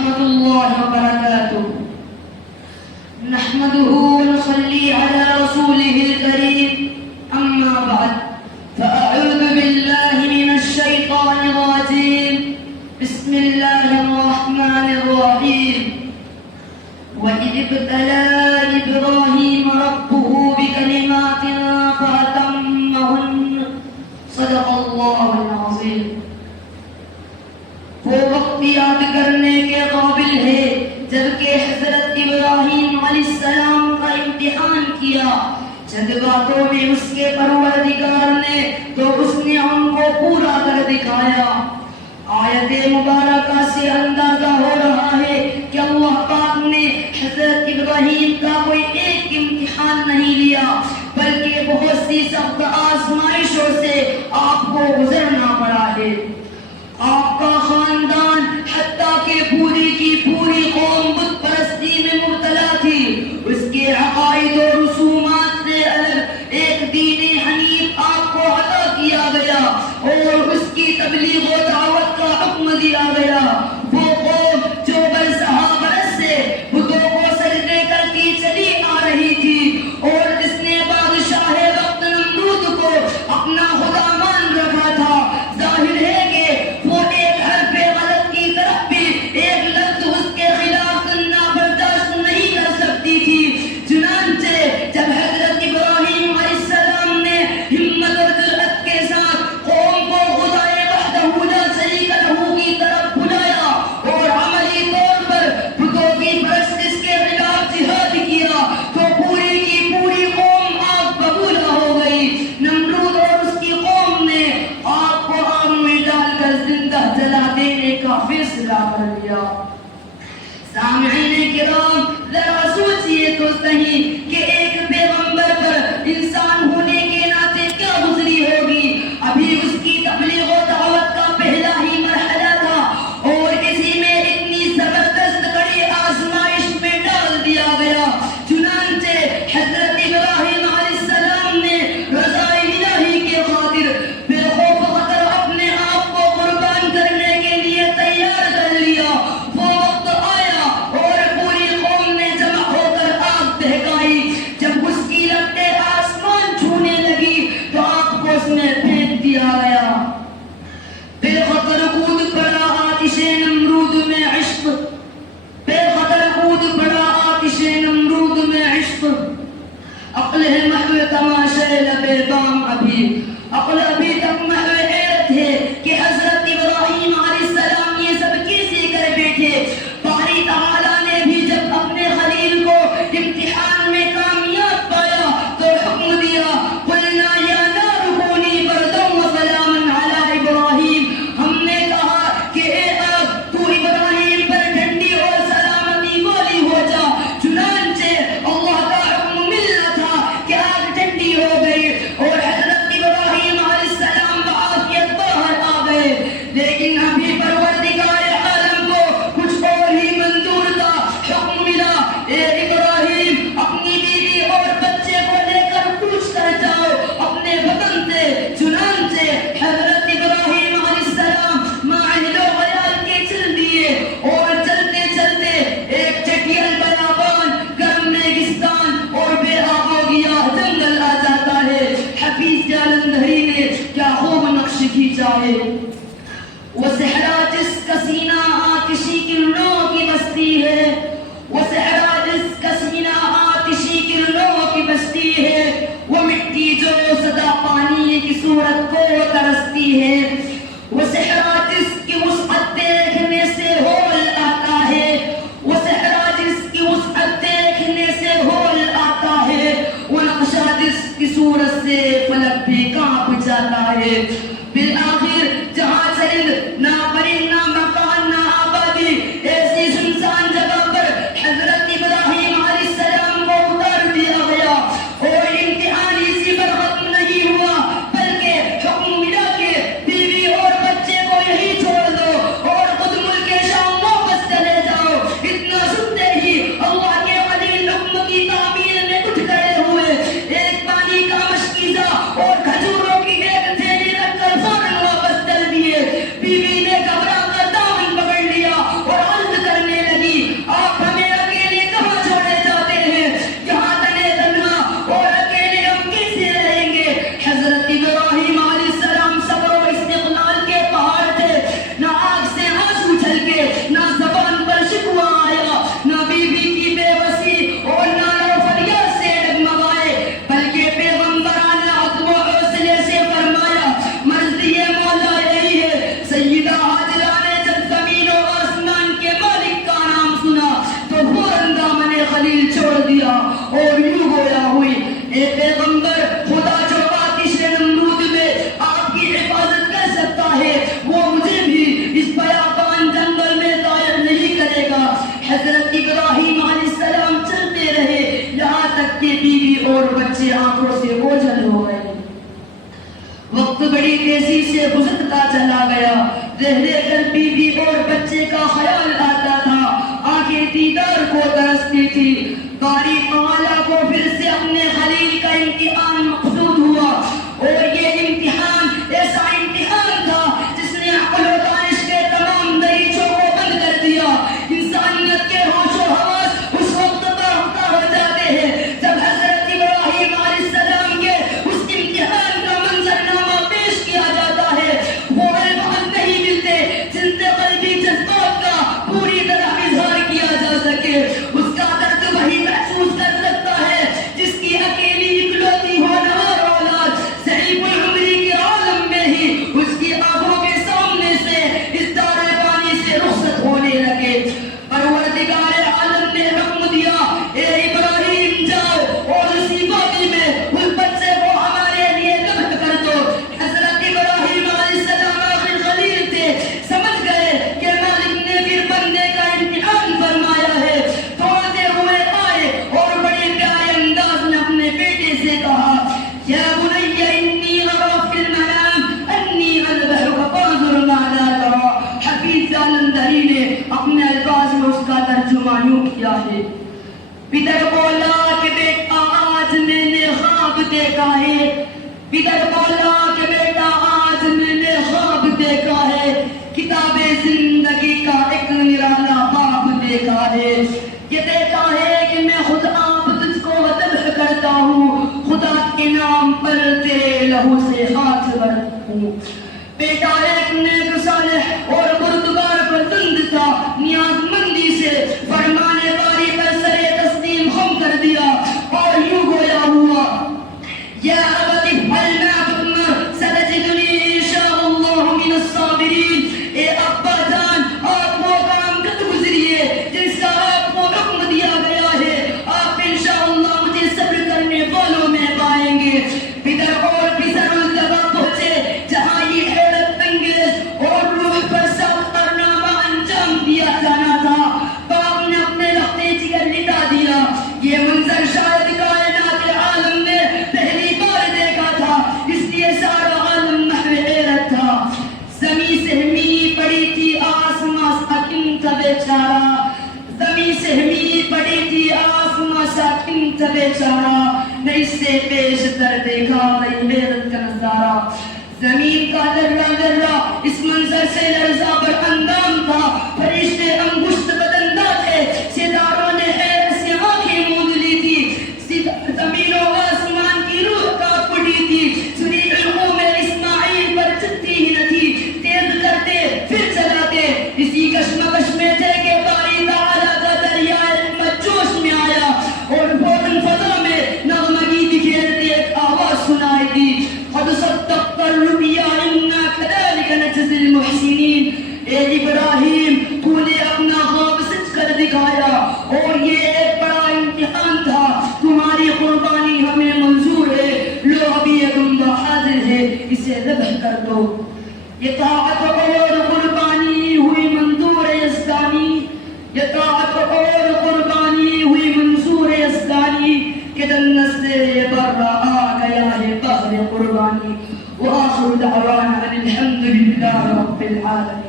ورحمة الله وبركاته. نحمده ونصلي على رسوله الكريم. أما بعد فأعوذ بالله من الشيطان الرجيم. بسم الله الرحمن الرحيم. وإذ ابتلى إبراهيم ربه بكلمات فأتمهن صدق الله العظيم. وہ وقت یاد کرنے کے قابل ہے جبکہ حضرت ابراہیم علیہ السلام کا امتحان کیا. جب باتوں میں اس کے پروردگار نے تو اس نے ان کو پورا کر دکھایا. آیت مبارکہ سے اندازہ ہو رہا ہے کہ اللہ پاک نے حضرت ابراہیم کا کوئی ایک امتحان نہیں لیا بلکہ بہت سی سخت آزمائشوں سے آپ کو گزرنا پڑا ہے. آپ کا خاندان حتیٰ کہ پوری کی پوری قوم بت پرستی میں مبتلا تھی. اس کے عقائد و رسومات سے الگ ایک دین حنیف آپ کو عطا کیا گیا اور اس کی تبلیغ و دعوت کا حکم دیا گیا. وہ قوم جو برسہ برس سے بتوں کو سجدے کرتی چلی آ رہی تھی اور جس نے بادشاہ وقت نمرود کو اپنا خدا مان رکھا تھا، ظاہر ہے کہ وہ ایک حرف غلط کی طرف بھی ایک لفظ اس کے خلاف سننا برداشت نہیں کر سکتی تھی. چنانچہ جب حضرت ابراہیم علیہ السلام نے ہمت اور جرأت کے ساتھ قوم کو خدائے وحدہ لا شریک لہ کی طرف بلایا اور عملی طور پر بتوں کی پرستش کے خلاف جہاد کیا تو پوری کی پوری قوم آگ ببولا ہو گئی. نمرود اور اس کی قوم نے آگ کو آگ میں ڈال کر زندہ جلا دینے کا فیصلہ کر لیا. سامعین کرام، ذرا سوچئے تو صحیح کہ ایک پیغمبر پر انسان ہونے کے ناطے کیا گزری ہوگی. ابھی اس کی تبلیغ و دعوت کا پہلا ہی مرحلہ تھا اور اسی میں اتنی زبردست کڑی آزمائش میں ڈال دیا گیا. چنانچہ حضرت ابراہیم علیہ السلام نے رضائے الہی کے خاطر بالخوف خطر اپنے آپ کو قربان کرنے کے لیے تیار کر لیا. وہ وقت آیا اور پوری قوم نے جمع ہو کر آگ دہکائی. جب اس کی لپٹیں آسمان چھونے لگی تو آگ کو اس میں پھینک دیا گیا. بالخطر کود پڑا آتش نمرود میں عشق، بالخطر کود پڑا آتش نمرود میں عشق. عقل ہے محو تماشے لبے دام، ابھی عقل ابھی تک محو حیرت ہے کہ حضرت ابراہیم علیہ السلام یہ سب کیسے کر بیٹھے. باری تعالیٰ نے بھی جب اپنے خلیل کو امتحان میں کامیاب پایا تو حکم دیا، قلنا یا نار کونی بردا وسلاما علی ابراہیم. ہم نے کہا کہ اے آگ تو ابراہیم پر ٹھنڈی اور سلامتی والی ہو جا. چنانچہ اللہ کا حکم ملنا تھا کہ آگ ٹھنڈی ہو گئی اور حضرت ابراہیم علیہ السلام بعافیت باہر آ گئے. لیکن ابھی پروردگار عالم کو کچھ اور ہی منظور تھا. حکم ملا، اے ابراہیم اپنی بیوی اور بچے کو لے کر کوچ کر جاؤ اپنے وطن سے. چنانچہ حضرت ابراہیم علیہ السلام ماہل و عیال کے چل دیے اور چلتے چلتے ایک چٹیل بیابان، گرم ریگستان اور بے آب و گیاہ جنگل آ جاتا ہے. حفیظ جالندھری نے کیا خوب نقش کھینچا ہے. وہ صحرا جس کا سینہ آتشی کرنوں کی بستی ہے، وہ صحرا جس کا سینہ آتشی کرنوں کی بستی ہے، وہ مٹی جو سدا پانی کی صورت کو ترستی ہے، وہ صحرا جس کی وسعت دیکھنے سے ہول آتا ہے، وہ صحرا جس کی وسعت دیکھنے سے ہول آتا ہے، وہ نقشہ جس کی صورت سے فلک بھی کانپ جاتا ہے. بالآخر جہاں چرند نہ پرند نہ مکان نہ آبادی، ایسی سنسان جگہ پر حضرت ابراہیم علیہ السلام کو اتار دیا گیا اور امتحان اسی پر ختم نہیں ہوا بلکہ حکم ملا کہ بیوی اور بچے کو تیزی سے گزرتا چلا گیا. رہ کر بیوی اور بچے کا خیال آتا تھا. آنکھیں دیدار کو ترستی تھی. قاری تعالیٰ کو پھر سے اپنے خلیل کا امتحان مقصود ہوا، اور یہ امتحان ایسا امتحان تھا جس نے عقل و دانش کے تمام دریچوں کو بند کر دیا. انسانیت کے ہوش و حواس اس وقت باختہ ہو جاتے ہیں جب حضرت ابراہیم علیہ السلام کے اس امتحان کا منظرنامہ پیش کیا جاتا ہے. وہ الفاظ نہیں ملتے جن سے قلبی جذبات کا پوری طرح اظہار کیا جا سکے. اس کا درد وہی محسوس کر سکتا ہے جس کی اکیلی اکلوتی ہونہار اولاد ضعیف العمری کے عالم میں ہی اس کی آنکھوں کے سامنے سے اس دار پانی سے رخصت ہونے لگے. پروردگار عالم نے حکم دیا، اے ابراہیم جاؤ اور اسی وادی میں اس بچے کو ہمارے لیے ذبح کر دو. حضرت ابراہیم علیہ السلام آخر خلیل تھے، سمجھ گئے کہ مالک نے پھر بندے کا امتحان فرمایا ہے. دوڑتے ہوئے آئے اور بڑے پیارے انداز میں اپنے بیٹے سے کہا، یا بنی انی ارا فی المنام انی اذبحک فانظر ماذا تری. حفیظ جالندھری نے اپنے الفاظ میں اس کا ترجمہ یوں کیا ہے، پدر بولا کہ بیٹا آج میں نے خواب دیکھا ہے. پدر بولا کہ بیٹا آج میں نے خواب دیکھا ہے، کتاب زندگی کا ایک نرالا باب دیکھا ہے. یہ دیکھا ہے کہ میں خود آپ تجھ کو ذبح کرتا ہوں، خدا کے نام پر تیرے لہو سے ہاتھ بھرتا. بیٹا ایک نیک صالح اور بردگار فرزند تھا. نیاز مندی سے فرمانے باری پر سرے تسلیم خم کر دیا اور یوں گویا ہوا، یا ابت افعل ما تؤمر ستجدنی انشاء اللہ من الصابرین. اے ابا جان، آپ وہ کام کر گزریے جس کا آپ کو حکم دیا گیا ہے، آپ انشاءاللہ مجھے صبر کرنے والوں میں پائیں گے. پدر اور پسر اس جگہ پہنچے جہاں یہ حیرت انگیز اور روح پر سخت کارنامہ انجام دیا جانا تھا. باپ نے اپنے لختے جگر لٹا دیا. یہ منظر شاید کائنات عالم نے پہلی بار دیکھا تھا، اس لیے سارا عالم محو حیرت تھا. زمین سہمی پڑی تھی، آسماں ساکن تھا بیچارہ. زمین سہمی پڑی تھی، آسماں ساکن تھا بیچارہ. نہ اس سے پیش تر دیکھا نہ حیرت کا نظارہ. زمین کا ذرہ ذرہ اس منظر سے لرزا بر اندام تھا. فرشتے انگشت بدندہ تھے، ستاروں نے حیرت سے آنکھیں موند لی تھی. زمین و آسمان کی روح کانپ اٹھی تھی. سری علقوں میں اسماعیل پر چلتی ہی نہ تھی. تیز کرتے پھر چلاتے اسی کشمکش میں تھے کہ باری تعالیٰ کا دریا حکمت جوش میں آیا اور فوراً فضا میں نغمگی بکھیرتی ایک آواز سنائی دی، قد صدقت الرؤیا انا كذلك نجزي المحسنین. اے ابراہیم، تو نے اپنا خواب سچ کر دکھایا اور یہ ایک بڑا امتحان تھا. تمہاری قربانی ہمیں منظور ہے. لو ابھی یہ بندہ حاضر ہے، اسے ذبح کر دو. یہ طاعت اور قربانی ہوئی منظور یزدانی. یہ طاعت اور قربانی ہوئی منظور یزدانی کہ جنت سے یہ بر آ گیا ہے بحر قربانی. وآخر دعوانا ان الحمد للہ رب العالمین.